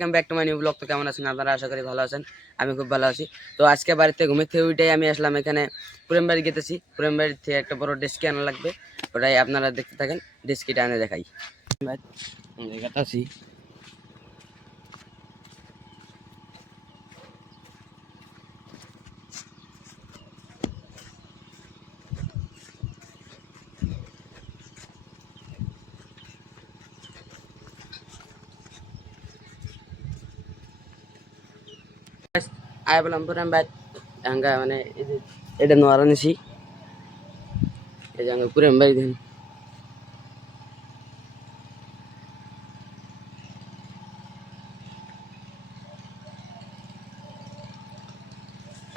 Welcome back to my new blog. তো কেমন আছেন আপনারা? আশা করি ভালো আছেন, আমি খুব ভালো আছি। তো আজকে বাড়িতে ঘুমিয়ে থেকে উঠেই আমি আসলাম এখানে পুরেম বাড়ি গেতেছি। পুরেম বাড়ির থেকে একটা বড় ডেস্কি আনা লাগবে, ওটাই আপনারা দেখতে থাকেন। ডেস্কিটা আনে দেখাই। আয় বললাম পুরেম বাড়ি হ্যাঙ্গা মানে এটা নোয়ারা নিছি, এই যে পুরেম বাড়ি দিন।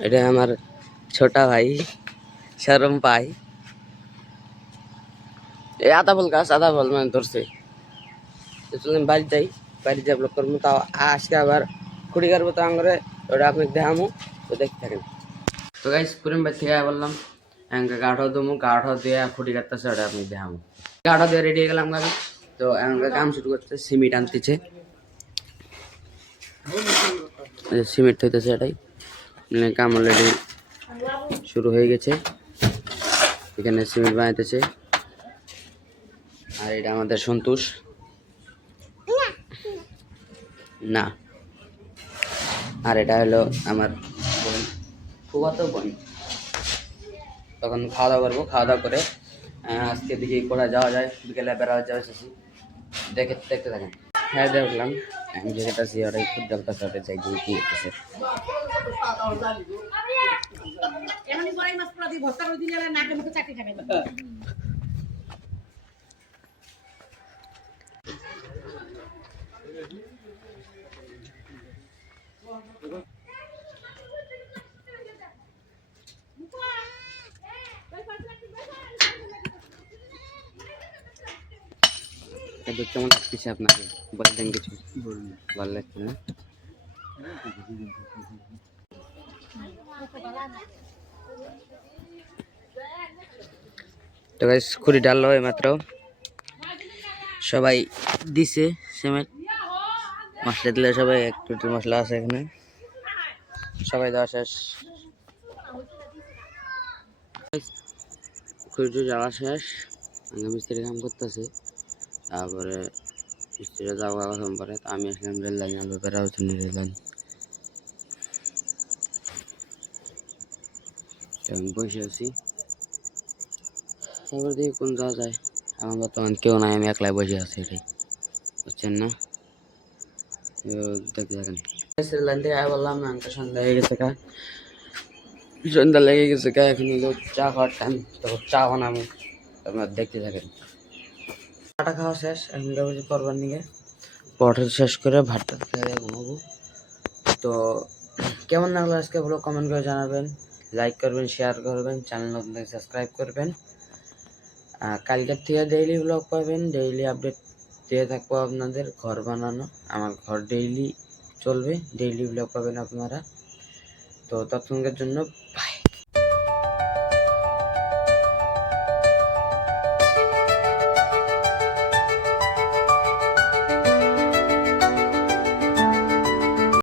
এটা আমার ছোটা ভাই শরম পাই, এই আদা বল গাছ আদা বল মানে ধরছে। চলুন বাড়ি যাই, বাড়ি যা ব্লগ করবো। তাও আজকে আবার খুঁড়ি কাটবো, তো আঙরে ওটা আপনি দেখামো, তো দেখতে থাকেন। তো গাইস পুরেম বাড়ি থেকে বললাম গাঢ় দমু, গাঢ় দিয়ে খুঁড়ি কাটতেছে, ওটা আপনি দেখামো। গাঢ় দিয়ে রেডি হয়ে গেলাম আমি। তো কাম শুরু করতে সিমেন্ট আনতেছে, সিমেন্ট হইতেছে, এটাই কাম অলরেডি শুরু হয়ে গেছে। এখানে সিমেন্ট বানাইতেছে, আর এটা আমাদের সন্তোষ না, আর এটা হলো আমার বোন, ফুফাতো বোন। তখন খাওয়া দাওয়া করবো, খাওয়া দাওয়া করে আজকে দিকে কোথায় যাওয়া যায়, বিকেলে বেড়া যাওয়া এসেছি, দেখতে থাকেন। হ্যাঁ দেখলাম আমি যেটা আছি ওটাই ফুটবল কাছে চাই দিয়ে কি হচ্ছে। কেমন লাগতেছে আপনাকে? বললেন কিছু? ভালো লাগছে না? তো গাইস খুঁড়ি ডাললো মাত্র, সবাই দিছে সিমেন্ট মশলা দিলে, সবাই একটু মশলা আছে এখানে, সবাই দেওয়া শেষ। খুঁড়ি যাওয়া শেষ, মিস্ত্রি কাম করতেছে, তারপরে মিস্ত্রিরা যাওয়া কথা পরে আমি আসলাম রেল লাইন, আলো বেড়া হচ্ছে রেল লাইন। আমি বসে আছি, তারপর দেখি কোন যাওয়া যায়। আমার বর্তমান কেউ নাই, আমি একলাই বসে আছি, এটাই বুঝছেন না? দেখতে থাকেন। রেল লাইন থেকে বললাম আমাকে সন্ধ্যা হয়ে গেছে, সন্ধ্যা লেগে গেছে, এখন চা খাওয়ার টাইম, তারপর চা বানাবো, আপনার দেখতে থাকেন। চাটা খাওয়া শেষ, এখন যাবো করবার নিয়ে, পড়া শেষ করে ভাতটা খেয়ে ঘুমাবো। তো কেমন লাগলো আজকে ব্লগ কমেন্ট করে জানাবেন, লাইক করবেন, শেয়ার করবেন, চ্যানেল নতুন সাবস্ক্রাইব করবেন। কালকের থেকে ডেইলি ব্লগ পাবেন, ডেইলি আপডেট দিয়ে থাকবো আপনাদের। ঘর বানানো, আমার ঘর ডেইলি চলবে, ডেইলি ব্লগ পাবেন আপনারা। তো ততক্ষণের জন্য